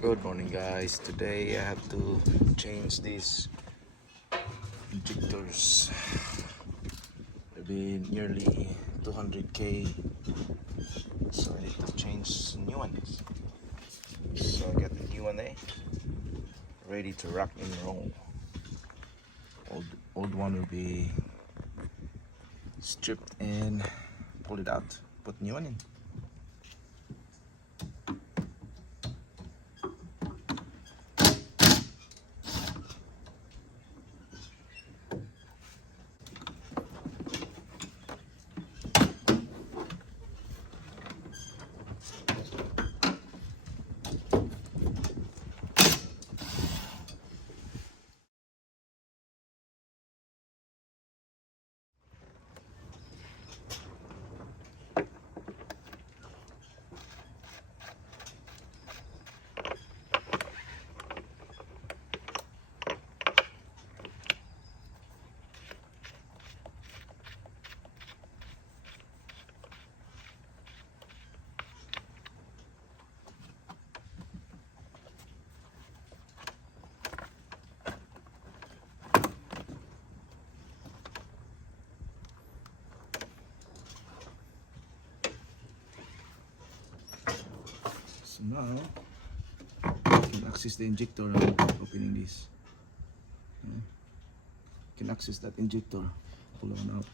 Good morning, guys. Today I have to change these injectors. Maybe nearly 200k, so I need to change new ones. So I got the new one there, ready to rock and roll. Old one will be stripped and pull it out, put new one in. So now you can access the injector opening this. You can access that injector, pull one out.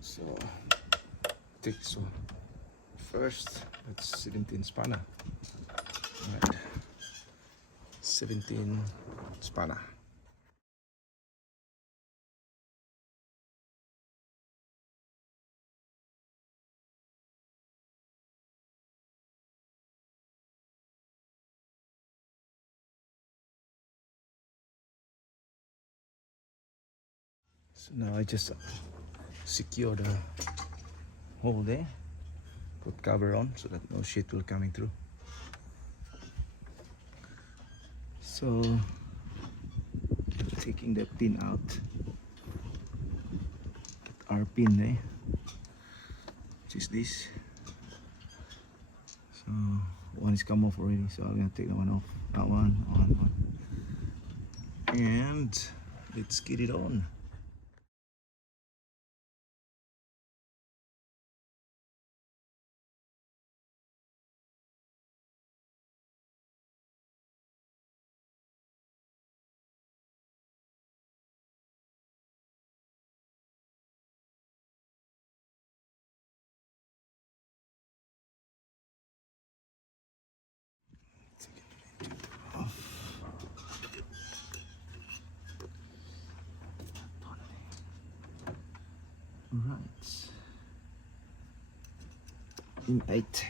So take this one first. That's 17 spanner. Right, 17 spanner. So now I just secure the hole there, put cover on so that no shit will coming through. So taking the pin out, our pin there, which is this. So one is come off already, so I'm gonna take that one off. That one. And let's get it on. Right. In 8.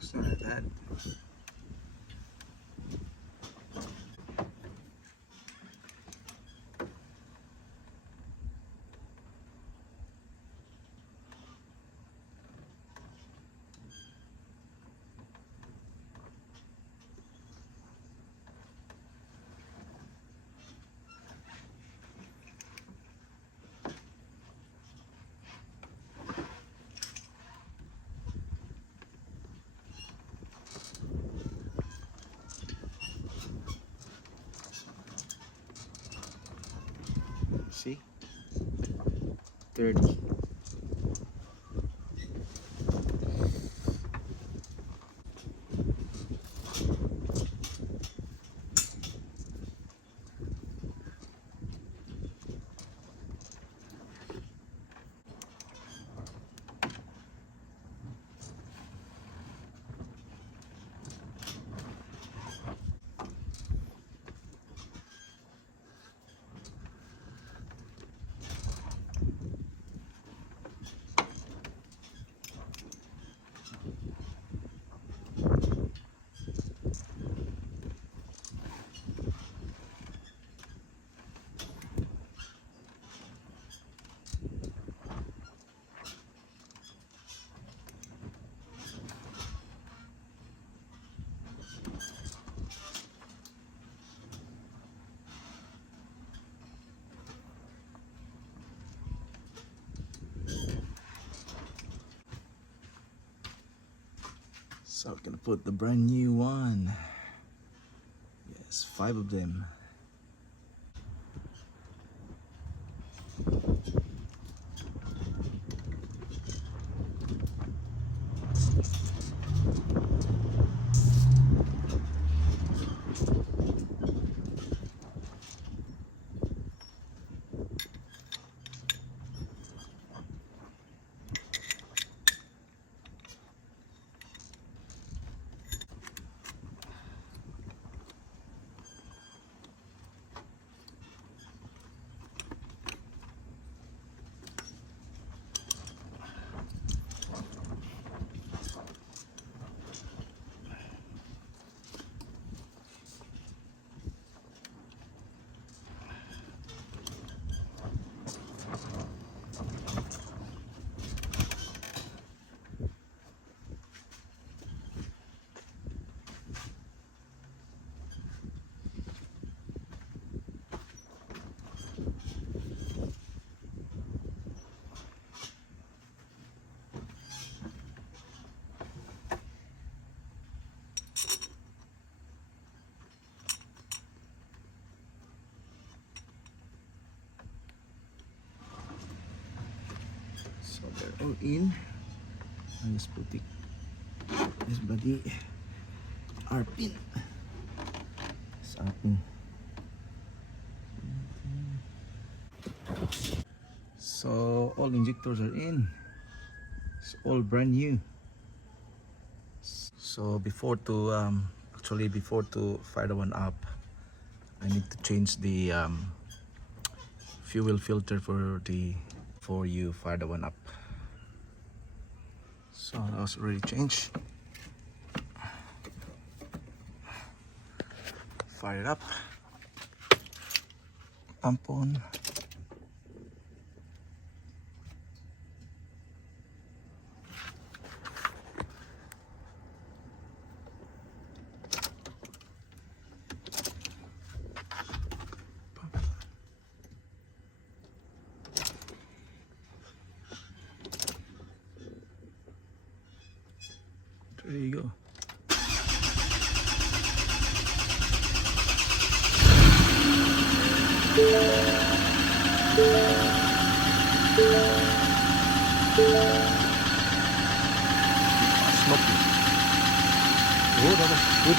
It's not that bad. See? 30. So we're gonna put the brand new one. Yes, 5 of them. So they're all in. I just put this body, our pin. Sa atin. So all injectors are in. It's all brand new. So before to fire the one up, I need to change the fuel filter before you fire the one up. So that was already changed. Fire it up. Pump on. There you go. Smoky. Oh, that was good.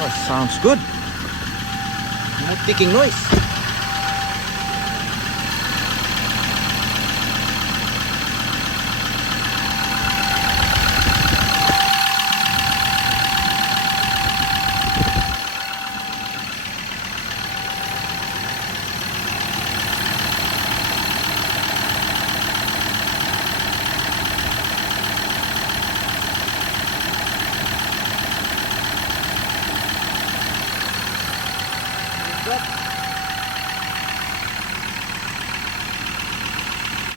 That sounds good. No ticking noise. What?